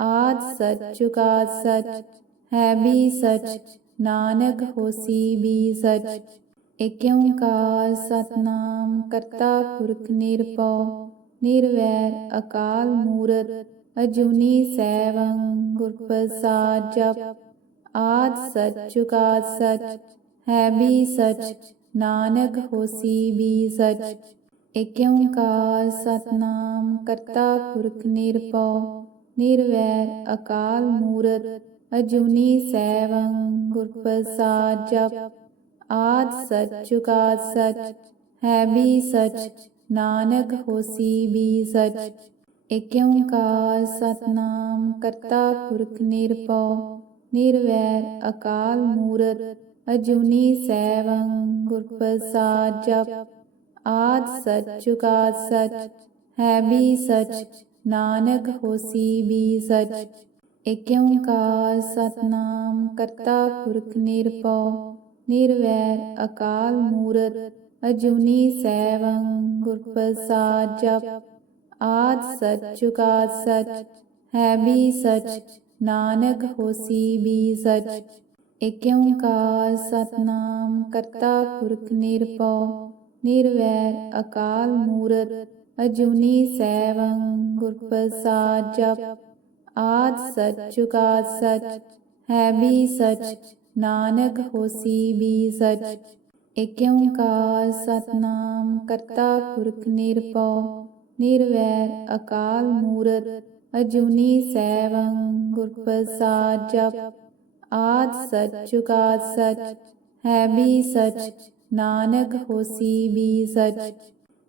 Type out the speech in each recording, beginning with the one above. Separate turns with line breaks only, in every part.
ਆਦ ਸਚ ਚੁਗਾਦ ਸਚ ਹੈ ਵੀ ਸਚ ਨਾਨਕ ਹੋਸੀ ਵੀ ਸਚ ਏਕ ਓੰਕਾਰ ਸਤਨਾਮ ਕਰਤਾ ਪੁਰਖ ਨਿਰਭਉ ਨਿਰਵੈਰ ਅਕਾਲ ਮੂਰਤ ਅਜੂਨੀ ਸੈਵੰ ਗੁਰ ਪ੍ਰਸਾਦ ਜਪ ਆਦ ਸਚ ਚੁਗਾਦ ਸਚ ਹੈ ਵੀ ਸਚ ਨਾਨਕ ਹੋਸੀ ਵੀ ਸਚ ਏਕ ਓੰਕਾਰ ਸਤਨਾਮ ਕਰਤਾ ਪੁਰਖ ਨਿਰਭਉ ਨਿਰਵੈਰ ਅਕਾਲ ਮੂਰਤ ਅਜੂਨੀ ਸੈਵੰ ਗੁਰਪ੍ਰਸਾਦ ਜਪ ਆਦ ਸਚ ਚੁਕਾਦ ਸਚ ਹੈ ਵੀ ਸਚ ਨਾਨਕ ਹੋਸੀ ਵੀ ਸਚ ਏਕ ਕਾ ਸਤਨਾਮ ਕਰਤਾ ਪੁਰਖ ਨਿਰਭਉ ਨਿਰਵੈਰ ਅਕਾਲ ਮੂਰਤ ਅਜੂਨੀ ਸੈਵੰ ਗੁਰਪ੍ਰਸਾਦ ਜਪ ਆਦ ਸਚ ਸਚ ਹੈ ਵੀ ਸਚ ਨਾਨਕ ਹੋਸੀ ਵੀ ਸਚ ਏਕ ਓੰਕਾਰ ਸਤਨਾਮ ਕਰਤਾ ਪੁਰਖ ਨਿਰਪਉ ਨਿਰਵੈਰ ਅਕਾਲ ਮੂਰਤ ਅਜੂਨੀ ਸੈਵੰ ਗੁਰ ਜਪ ਆਦ ਸਚ ਸਚ ਹੈ ਵੀ ਸਚ ਨਾਨਕ ਹੋਸੀ ਵੀ ਸਚ ਏਕ ਓੰਕਾਰ ਸਤਨਾਮ ਕਰਤਾ ਪੁਰਖ ਨਿਰਪਉ ਨਿਰਵੈਰ ਅਕਾਲ ਮੂਰਤ ਅਜੂਨੀ ਸੈਵੰ ਗੁਰਪ੍ਰਸਾਦ ਜਪ ਆਦ ਸਚ ਚੁਕਾਦ ਸਚ ਹੈ ਵੀ ਸਚ ਨਾਨਕ ਹੋਸੀ ਵੀ ਸਚ ਏਕ ਓੰਕਾਰ ਸਤਨਾਮ ਕਰਤਾ ਪੁਰਖ ਨਿਰਭਉ ਨਿਰਵੈਰ ਅਕਾਲ ਮੂਰਤ ਅਜੂਨੀ ਸੈਵੰ ਗੁਰਪ੍ਰਸਾਦ ਜਪ ਆਦ ਸਚ ਚੁਕਾਦ ਸਚ ਹੈ ਵੀ ਸਚ ਨਾਨਕ ਹੋਸੀ ਵੀ ਸਚ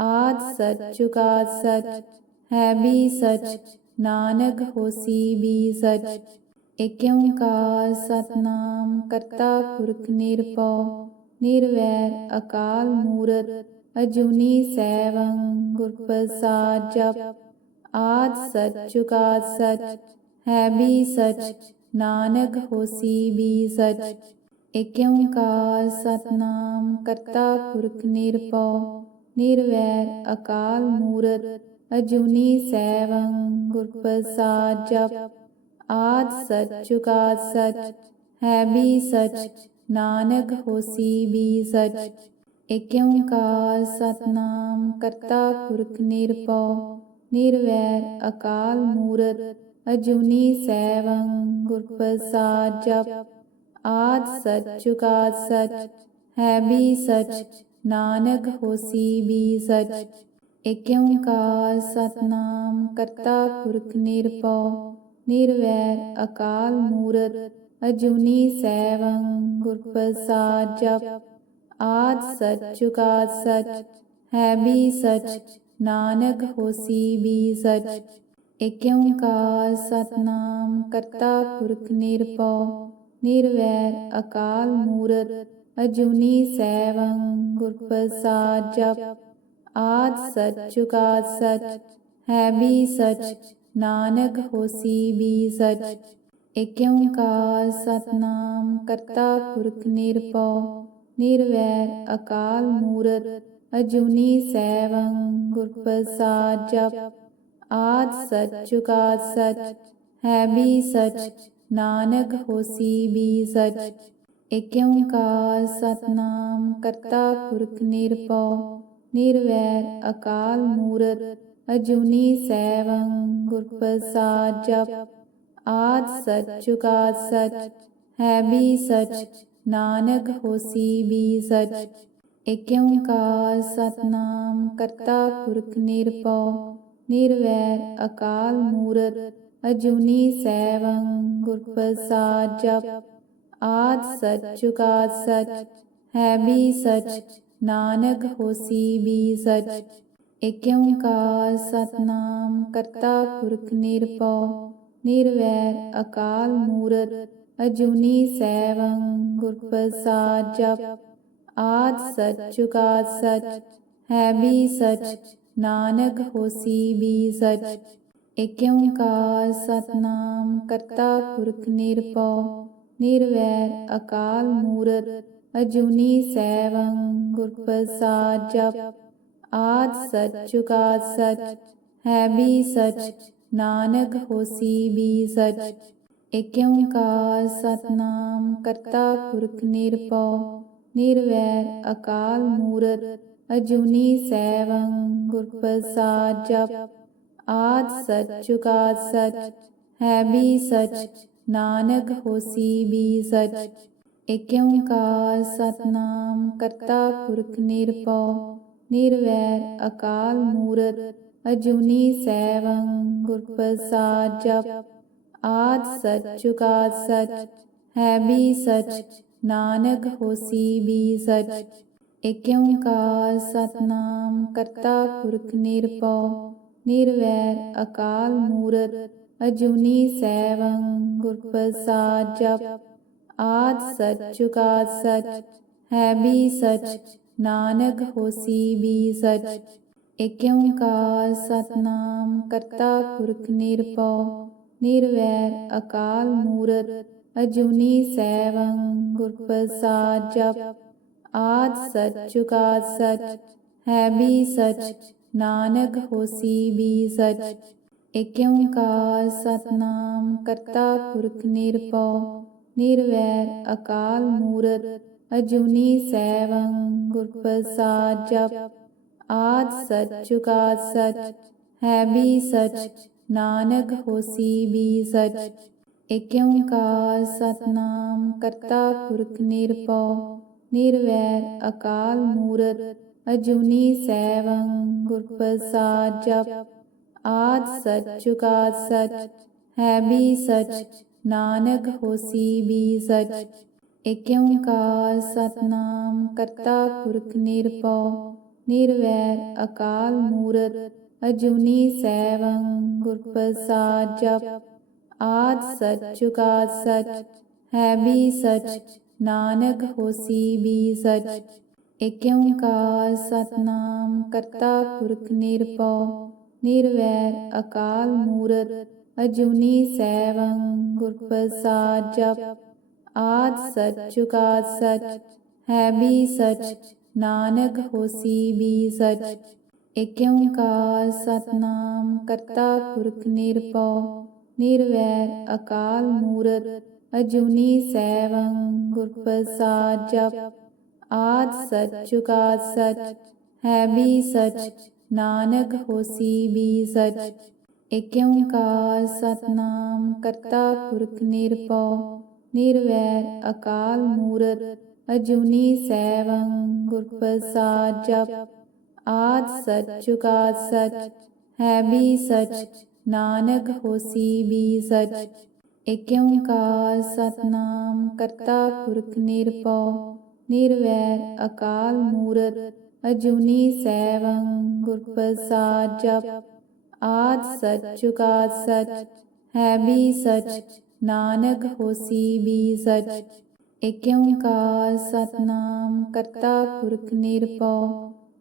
ਆਦ ਸਚ ਸਚ ਹੈ ਵੀ ਸਚ ਨਾਨਕ ਹੋਸੀ ਵੀ ਸਚ ਏਕ ਓੰਕਾਰ ਸਤਨਾਮ ਕਰਤਾ ਪੁਰਖ ਨਿਰਭਉ ਨਿਰਵੈਰ ਅਕਾਲ ਮੂਰਤ ਅਜੂਨੀ ਸੈਵੰ ਗੁਰਪ੍ਰਸਾਦ ਜਪ ਆਦ ਸਚ ਸਚ ਹੈ ਵੀ ਸਚ ਨਾਨਕ ਹੋਸੀ ਵੀ ਸਚ ਏਕ ਓੰਕਾਰ ਸਤਨਾਮ ਕਰਤਾ ਪੁਰਖ ਨਿਰਭਉ ਨਿਰਵੈਰ ਅਕਾਲ ਮੂਰਤ ਅਜੂਨੀ ਸੈਵੰ ਗੁਰਪ੍ਰਸਾਦ ਜਪ ਆਦ ਸਚ ਸਚ ਹੈ ਵੀ ਸਚ ਨਾਨਕ ਹੋਸੀ ਵੀ ਸਚ ਏਕਿਓਕਾਰ ਸਤਨਾਮ ਕਰਤਾ ਪੁਰਖ ਨਿਰਭਉ ਨਿਰਵੈਰ ਅਕਾਲ ਮੂਰਤ ਅਜੂਨੀ ਸੈਵੰ ਗੁਰਪ੍ਰਸਾਦ ਜਪ ਆਦ ਸਚ ਸਚ ਹੈ ਵੀ ਸਚ ਨਾਨਕ ਹੋਸੀ ਵੀ ਸਚ ਏਕ ਓੰਕਾਰ ਸਤਨਾਮ ਕਰਤਾ ਪੁਰਖ ਨਿਰਭਉ ਨਿਰਵੈਰ ਅਕਾਲ ਮੂਰਤ ਅਜੂਨੀ ਸੈਵੰ ਗੁਰਪ੍ਰਸਾਦ ਜਪ ਆਦ ਸਚ ਸਚ ਹੈ ਵੀ ਸਚ ਨਾਨਕ ਹੋਸੀ ਵੀ ਸਚ ਏਕ ਓੰਕਾਰ ਸਤਨਾਮ ਕਰਤਾ ਪੁਰਖ ਨਿਰਭਉ ਨਿਰਵੈਰ ਅਕਾਲ ਮੂਰਤ ਅਜੂਨੀ ਸੈਵੰ ਗੁਰਪ੍ਰਸਾਦ ਜਪ ਆਦ ਸਚ ਸਚ ਹੈ ਵੀ ਸਚ ਨਾਨਕ ਹੋਸੀ ਵੀ ਸਚ ਏਕ ਕਾ ਸਤਨਾਮ ਕਰਤਾ ਪੁਰਖ ਨਿਰਭਉ ਨਿਰਵੈਰ ਅਕਾਲ ਮੂਰਤ ਅਜੂਨੀ ਸੈਵੰ ਗੁਰਪ੍ਰਸਾਦ ਜਪ ਆਦ ਸਚ ਸਚ ਹੈ ਵੀ ਸਚ ਨਾਨਕ ਹੋਸੀ ਵੀ ਸਚ ਏਕ ਓੰਕਾਰ ਸਤਨਾਮ ਕਰਤਾ ਪੁਰਖ ਨਿਰਭਉ ਨਿਰਵੈਰ ਅਕਾਲ ਮੂਰਤ ਅਜੂਨੀ ਸੈਵੰ ਗੁਰ ਪ੍ਰਸਾਦ ਜਪ ਆਦ ਸਚ ਚੁਗਾਦ ਸਚ ਹੈ ਵੀ ਸਚ ਨਾਨਕ ਹੋਸੀ ਵੀ ਸਚ ਏਕ ਓੰਕਾਰ ਸਤਨਾਮ ਕਰਤਾ ਪੁਰਖ ਨਿਰਭਉ ਨਿਰਵੈਰ ਅਕਾਲ ਮੂਰਤ ਅਜੂਨੀ ਸੈਵੰ ਗੁਰ ਪ੍ਰਸਾਦ ਜਪ ਆਦ ਸਚ ਚੁਗਾਦ ਸਚ ਹੈ ਵੀ ਸਚ ਨਾਨਕ ਹੋਸੀ ਵੀ ਸਚ ਏਕ ਕਾ ਸਤਨਾਮ ਕਰਤਾ ਪੁਰਖ ਨਿਰਭਉ ਨਿਰਵੈਰ ਅਕਾਲ ਮੂਰਤ ਅਜੂਨੀ ਸੈਵੰ ਗੁਰ ਜਪ ਆਦ ਸਚ ਚੁਗਾਦ ਸਚ ਹੈ ਵੀ ਸਚ ਨਾਨਕ ਹੋਸੀ ਵੀ ਸਚ ਏਕ ਕਾ ਸਤਨਾਮ ਕਰਤਾ ਪੁਰਖ ਨਿਰਭਉ ਨਿਰਵੈਰ ਅਕਾਲ ਮੂਰਤ ਅਜੂਨੀ ਸੈਵੰ ਗੁਰਪ੍ਰਸਾਦ ਜਪ ਆਦ ਸਚ ਚੁਕਾਦ ਸਚ ਹੈ ਵੀ ਸਚ ਨਾਨਕ ਹੋਸੀ ਵੀ ਸਚ ਏਕ ਓੰਕਾਰ ਸਤਨਾਮ ਕਰਤਾ ਪੁਰਖ ਨਿਰਭਉ ਨਿਰਵੈਰ ਅਕਾਲ ਮੂਰਤ ਅਜੂਨੀ ਸੈਵੰ ਗੁਰਪ੍ਰਸਾਦ ਜਪ ਆਦ ਸਚ ਚੁਕਾਦ ਸਚ ਹੈ ਵੀ ਸਚ ਨਾਨਕ ਹੋਸੀ ਵੀ ਸਚ ਏਕ ਓੰਕਾਰ ਸਤਨਾਮ ਕਰਤਾ ਪੁਰਖ ਨਿਰਭਉ ਨਿਰਵੈਰ ਅਕਾਲ ਮੂਰਤ ਅਜੂਨੀ ਸੈਵੰ ਗੁਰ ਪ੍ਰਸਾਦ ਜਪ ਆਦ ਸਚ ਚੁਕਾਦ ਸਚ ਹੈ ਵੀ ਸਚ ਨਾਨਕ ਹੋਸੀ ਵੀ ਸਚ ਏਕ ਓੰਕਾਰ ਸਤਨਾਮ ਕਰਤਾ ਪੁਰਖ ਨਿਰਭਉ ਨਿਰਵੈਰ ਅਕਾਲ ਮੂਰਤ ਅਜੂਨੀ ਸੈਵੰ ਗੁਰਪ੍ਰਸਾਦ ਜਪ ਆਦ ਸਚ ਚੁਕਾ ਸਚ ਹੈ ਵੀ ਸਚ ਨਾਨਕ ਹੋਸੀ ਵੀ ਸਚ ਏਕ ਓੰਕਾਰ ਸਤਨਾਮ ਕਰਤਾ ਪੁਰਖ ਨਿਰਭਉ ਨਿਰਵੈਰ ਅਕਾਲ ਮੂਰਤ ਅਜੂਨੀ ਸੈਵੰ ਗੁਰਪ੍ਰਸਾਦ ਜਪ ਆਦ ਸਚ ਚੁਕਾ ਸਚ ਹੈ ਵੀ ਸਚ ਨਾਨਕ ਹੋਸੀ ਵੀ ਸਚ ਏਕ ਓੰਕਾਰ ਸਤਨਾਮ ਕਰਤਾ ਪੁਰਖ ਨਿਰਭਉ ਨਿਰਵੈਰ ਅਕਾਲ ਮੂਰਤ ਅਜੂਨੀ ਸੈਵੰ ਗੁਰਪ੍ਰਸਾਦ ਜਪ ਆਦ ਸਚ ਚੁਗਾਦ ਸਚ ਹੈ ਵੀ ਸਚ ਨਾਨਕ ਹੋਸੀ ਵੀ ਸਚ ਏਕ ਓੰਕਾਰ ਸਤਨਾਮ ਕਰਤਾ ਪੁਰਖ ਨਿਰਭਉ ਨਿਰਵੈਰ ਅਕਾਲ ਮੂਰਤ ਅਜੂਨੀ ਸੈਵੰ ਗੁਰਪ੍ਰਸਾਦ ਜਪ ਆਦ ਸਚ ਜੁਗਾਦ ਸਚ ਹੈ ਵੀ ਸਚ ਨਾਨਕ ਹੋਸੀ ਵੀ ਸਚ ਏਕ ਕਾ ਸਤਨਾਮ ਕਰਤਾ ਪੁਰਖ ਨਿਰਭਉ ਨਿਰਵੈਰ ਅਕਾਲ ਮੂਰਤ ਅਜੂਨੀ ਸੈਵੰ ਗੁਰਪ੍ਰਸਾਦ ਜਪ ਆਦ ਸਚ ਜੁਗਾਦ ਸਚ ਹੈ ਵੀ ਸਚ ਨਾਨਕ ਹੋਸੀ ਵੀ ਸਚ ਏਕ ਕਾ ਸਤਨਾਮ ਕਰਤਾ ਪੁਰਖ ਨਿਰਭਉ ਨਿਰਵੈਰ ਅਕਾਲ ਮੂਰਤ ਅਜੂਨੀ ਸੈਵੰ ਗੁਰਪ੍ਰਸਾਦ ਜਪ ਆਦ ਸਚ ਚੁਕਾਦ ਸਚ ਹੈ ਵੀ ਸਚ ਨਾਨਕ ਹੋਸੀ ਵੀ ਸਚ ਏਕ ਕਾ ਸਤਨਾਮ ਕਰਤਾ ਪੁਰਖ ਨਿਰਭਉ ਨਿਰਵੈਰ ਅਕਾਲ ਮੂਰਤ ਅਜੂਨੀ ਸੈਵੰ ਗੁਰਪ੍ਰਸਾਦ ਜਪ ਆਦ ਸਚ ਚੁਕਾਦ ਸਚ ਹੈ ਵੀ ਸਚ ਨਾਨਕ ਹੋਸੀ ਵੀ ਸਚ ਏਕ ਓੰਕਾਰ ਸਤਨਾਮ ਕਰਤਾ ਪੁਰਖ ਨਿਰਭਉ ਨਿਰਵੈਰ ਅਕਾਲ ਮੂਰਤ ਅਜੂਨੀ ਸੈਵੰ ਗੁਰ ਪ੍ਰਸਾਦ ਜਪ ਆਦ ਸਚ ਚੁਗਾਦ ਸਚ ਹੈ ਵੀ ਸਚ ਨਾਨਕ ਹੋਸੀ ਵੀ ਸਚ ਏਕ ਓੰਕਾਰ ਸਤਨਾਮ ਕਰਤਾ ਪੁਰਖ ਨਿਰਭਉ ਨਿਰਵੈਰ ਅਕਾਲ ਮੂਰਤ ਅਜੂਨੀ ਸੈਵੰ ਗੁਰ ਪ੍ਰਸਾਦ ਜਪ ਆਦ ਸਚ ਚੁਕਾਦ ਸਚ ਹੈ ਵੀ ਸਚ ਨਾਨਕ ਹੋਸੀ ਵੀ ਸਚ ਏਕ ਓੰਕਾਰ ਸਤਨਾਮ ਕਰਤਾ ਪੁਰਖ ਨਿਰਭਉ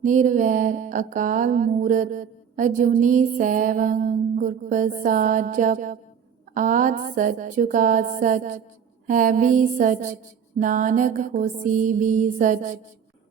ਨਿਰਵੈਰ ਅਕਾਲ ਮੂਰਤ ਅਜੂਨੀ ਸੈਵੰ ਗੁਰ ਪ੍ਰਸਾਦ ਜਪ ਆਦ ਸਚ ਚੁਕਾਦ ਸਚ ਹੈ ਵੀ ਸਚ ਨਾਨਕ ਹੋਸੀ ਵੀ ਸਚ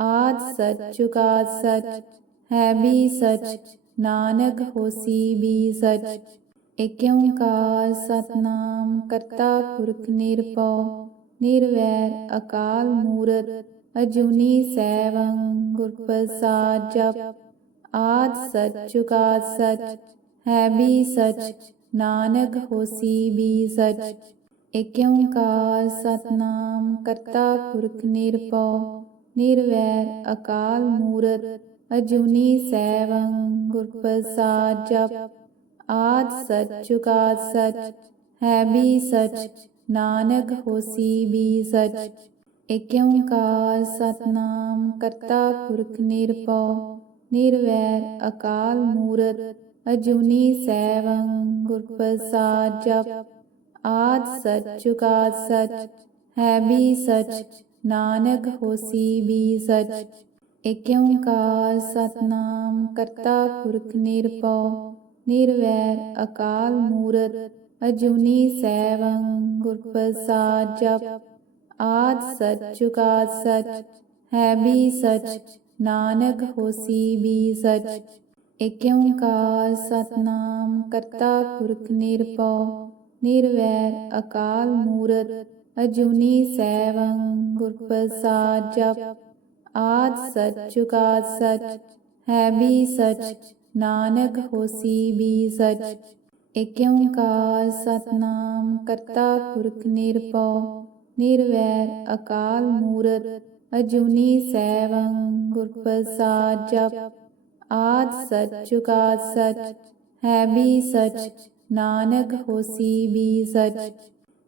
ਆਦ ਸਚ ਚੁਗਾਦ ਸਚ ਹੈ ਵੀ ਸਚ ਨਾਨਕ ਹੋਸੀ ਵੀ ਸਚ ਏਕ ਓੰਕਾਰ ਸਤਨਾਮ ਕਰਤਾ ਪੁਰਖ ਨਿਰਭਉ ਨਿਰਵੈਰ ਅਕਾਲ ਮੂਰਤ ਅਜੂਨੀ ਸੈਵੰ ਗੁਰ ਜਪ ਆਦ ਸਚ ਚੁਗਾਦ ਸਚ ਹੈ ਵੀ ਸਚ ਨਾਨਕ ਹੋਸੀ ਵੀ ਸਚ ਏਕ ਓੰਕਾਰ ਸਤਨਾਮ ਕਰਤਾ ਪੁਰਖ ਨਿਰਭਉ ਨਿਰਵੈਰ ਅਕਾਲ ਮੂਰਤ ਅਜੂਨੀ ਸੈਵੰ ਗੁਰਪ੍ਰਸਾਦ ਜਪ ਆਦ ਸਚ ਸਚ ਹੈ ਵੀ ਸਚ ਨਾਨਕ ਹੋਸੀ ਵੀ ਸਚ ਏਕਿਉ ਓੰਕਾਰ ਸਤਨਾਮ ਕਰਤਾ ਪੁਰਖ ਨਿਰਭਉ ਨਿਰਵੈਰ ਅਕਾਲ ਮੂਰਤ ਅਜੂਨੀ ਸੈਵੰ ਗੁਰਪ੍ਰਸਾਦ ਜਪ ਆਦ ਸਚ ਸਚ ਹੈ ਵੀ ਸਚ ਨਾਨਕ ਹੋਸੀ ਵੀ ਸਚ ਏਕ ਓੰਕਾਰ ਸਤਨਾਮ ਕਰਤਾ ਪੁਰਖ ਨਿਰਭਉ ਨਿਰਵੈਰ ਅਕਾਲ ਮੂਰਤ ਅਜੂਨੀ ਸੈਵੰ ਗੁਰ ਜਪ ਆਦ ਸਚ ਜੁਗਾਦ ਸਚ ਹੈ ਵੀ ਸਚ ਨਾਨਕ ਹੋਸੀ ਵੀ ਸਚ ਏਕ ਓੰਕਾਰ ਸਤਨਾਮ ਕਰਤਾ ਪੁਰਖ ਨਿਰਭਉ ਨਿਰਵੈਰ ਅਕਾਲ ਮੂਰਤ ਅਜੂਨੀ ਸੈਵੰ ਗੁਰਪ੍ਰਸਾਦ ਜਪ ਆਦ ਸਚ ਚੁਗਾ ਸਚ ਹੈ ਵੀ ਸਚ ਨਾਨਕ ਹੋਸੀ ਵੀ ਸਚ ਏਕ ਓੰਕਾਰ ਸਤਨਾਮ ਕਰਤਾ ਪੁਰਖ ਨਿਰਭਉ ਨਿਰਵੈਰ ਅਕਾਲ ਮੂਰਤ ਅਜੂਨੀ ਸੈਵੰ ਗੁਰਪ੍ਰਸਾਦ ਜਪ ਆਦ ਸਚ ਚੁਗਾ ਸਚ ਹੈ ਵੀ ਸਚ ਨਾਨਕ ਹੋਸੀ ਵੀ ਸਚ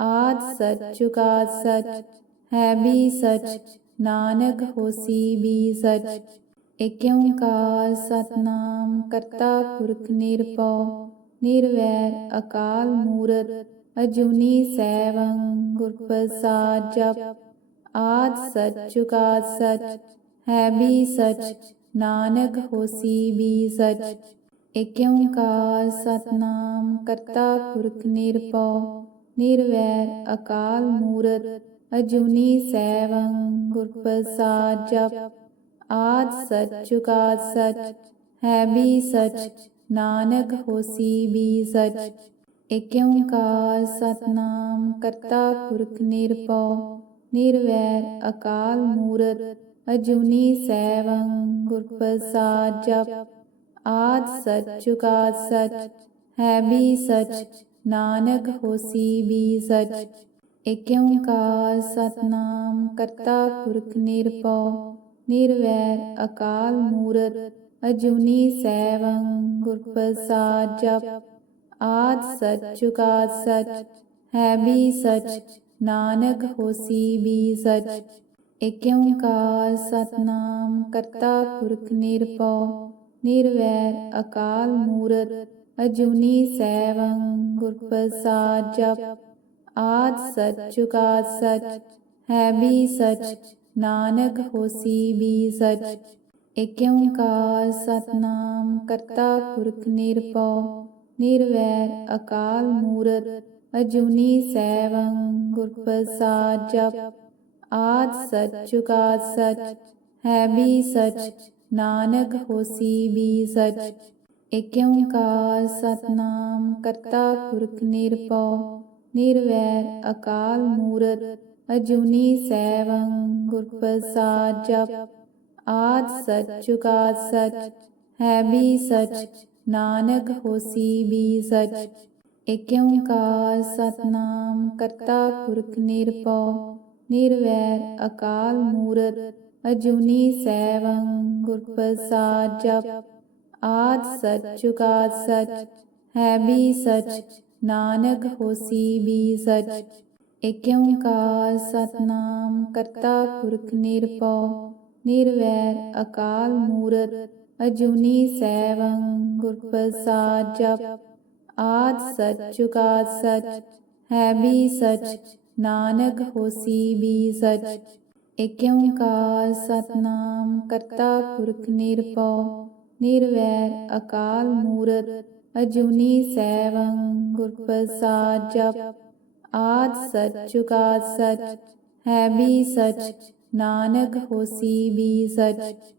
ਆਦ ਸਚ ਜੁਗਾਦ ਸਚ ਹੈ ਵੀ ਸਚ ਨਾਨਕ ਹੋਸੀ ਵੀ ਸਚ ਏਕ ਓੰਕਾਰ ਸਤਨਾਮ ਕਰਤਾ ਪੁਰਖ ਨਿਰਭਉ ਨਿਰਵੈਰ ਅਕਾਲ ਮੂਰਤ ਅਜੂਨੀ ਸੈਵੰ ਗੁਰ ਜਪ ਆਦ ਸਚ ਜੁਗਾਦ ਸਚ ਹੈ ਵੀ ਸਚ ਨਾਨਕ ਹੋਸੀ ਵੀ ਸਚ ਏਕ ਓੰਕਾਰ ਸਤਨਾਮ ਕਰਤਾ ਪੁਰਖ ਨਿਰਭਉ ਨਿਰਵੈਰ ਅਕਾਲ ਮੂਰਤ ਅਜੂਨੀ ਸੈਵੰ ਗੁਰਪ੍ਰਸਾਦ ਜਪ ਆਦ ਸਚ ਸਚ ਹੈ ਵੀ ਸਚ ਨਾਨਕ ਹੋਸੀ ਵੀ ਸਚ ਏਕ ਓੰਕਾਰ ਸਤਨਾਮ ਕਰਤਾ ਪੁਰਖ ਨਿਰਭਉ ਨਿਰਵੈਰ ਅਕਾਲ ਮੂਰਤ ਅਜੂਨੀ ਸੈਵੰ ਗੁਰਪ੍ਰਸਾਦ ਜਪ ਆਦ ਸਚ ਸਚ ਹੈ ਵੀ ਸਚ ਨਾਨਕ ਹੋਸੀ ਵੀ ਸਚ ਏਕ ਕਾ ਸਤਨਾਮ ਕਰਤਾ ਪੁਰਖ ਨਿਰਭਉ ਨਿਰਵੈਰ ਅਕਾਲ ਮੂਰਤ ਅਜੂਨੀ ਸੈਵੰ ਗੁਰ ਜਪ ਆਦ ਸਚ ਜੁਗਾਦ ਸਚ ਹੈ ਵੀ ਸਚ ਨਾਨਕ ਹੋਸੀ ਵੀ ਸਚ ਏਕ ਕਾ ਸਤਨਾਮ ਕਰਤਾ ਪੁਰਖ ਨਿਰਭਉ ਨਿਰਵੈਰ ਅਕਾਲ ਮੂਰਤ ਅਜੂਨੀ ਸੈਵੰ ਗੁਰਪ੍ਰਸਾਦ ਜਪ ਆਦ ਸਚ ਚੁਕਾ ਸਚ ਹੈ ਵੀ ਸਚ ਨਾਨਕ ਹੋਸੀ ਵੀ ਸਚ ਏਕ ਓੰਕਾਰ ਸਤਨਾਮ ਕਰਤਾ ਪੁਰਖ ਨਿਰਭਉ ਨਿਰਵੈਰ ਅਕਾਲ ਮੂਰਤ ਅਜੂਨੀ ਸੈਵੰ ਗੁਰਪ੍ਰਸਾਦ ਜਪ ਆਦ ਸਚ ਚੁਕਾ ਸਚ ਹੈ ਵੀ ਸਚ ਨਾਨਕ ਹੋਸੀ ਵੀ ਸਚ ਏਕ ਓੰਕਾਰ ਸਤਨਾਮ ਕਰਤਾ ਪੁਰਖ ਨਿਰਭਉ ਨਿਰਵੈਰ ਅਕਾਲ ਮੂਰਤ ਅਜੂਨੀ ਸੈਵੰ ਗੁਰ ਜਪ ਆਦ ਸਚ ਚੁਕਾ ਸਚ ਹੈ ਵੀ ਸਚ ਨਾਨਕ ਹੋਸੀ ਵੀ ਸਚ ਏਕ ਓੰਕਾਰ ਸਤਨਾਮ ਕਰਤਾ ਪੁਰਖ ਨਿਰਭਉ ਨਿਰਵੈਰ ਅਕਾਲ ਮੂਰਤ ਅਜੂਨੀ ਸੈਵੰ ਗੁਰ ਜਪ ਆਦ ਸਚ ਚੁਗਾਦ ਸਚ ਹੈ ਵੀ ਸਚ ਨਾਨਕ ਹੋਸੀ ਵੀ ਸਚ ਏਕ ਕਾ ਸਤਨਾਮ ਕਰਤਾ ਪੁਰਖ ਨਿਰਭਉ ਨਿਰਵੈਰ ਅਕਾਲ ਮੂਰਤ ਅਜੂਨੀ ਸੈਵੰ ਗੁਰਪ੍ਰਸਾਦ ਜਪ ਆਦ ਸਚ ਚੁਗਾਦ ਸਚ ਹੈ ਵੀ ਸਚ ਨਾਨਕ ਹੋਸੀ ਵੀ ਸਚ ਏਕ ਕਾ ਸਤਨਾਮ ਕਰਤਾ ਪੁਰਖ ਨਿਰਭਉ ਨਿਰਵੈਰ ਅਕਾਲ ਮੂਰਤ ਅਜੂਨੀ ਸੈਵੰ ਗੁਰਪ੍ਰਸਾਦ ਜਪ ਆਦ ਸਚ ਚੁਗਾ ਸਚ ਹੈ ਵੀ ਸਚ ਨਾਨਕ ਹੋਸੀ ਵੀ ਸਚ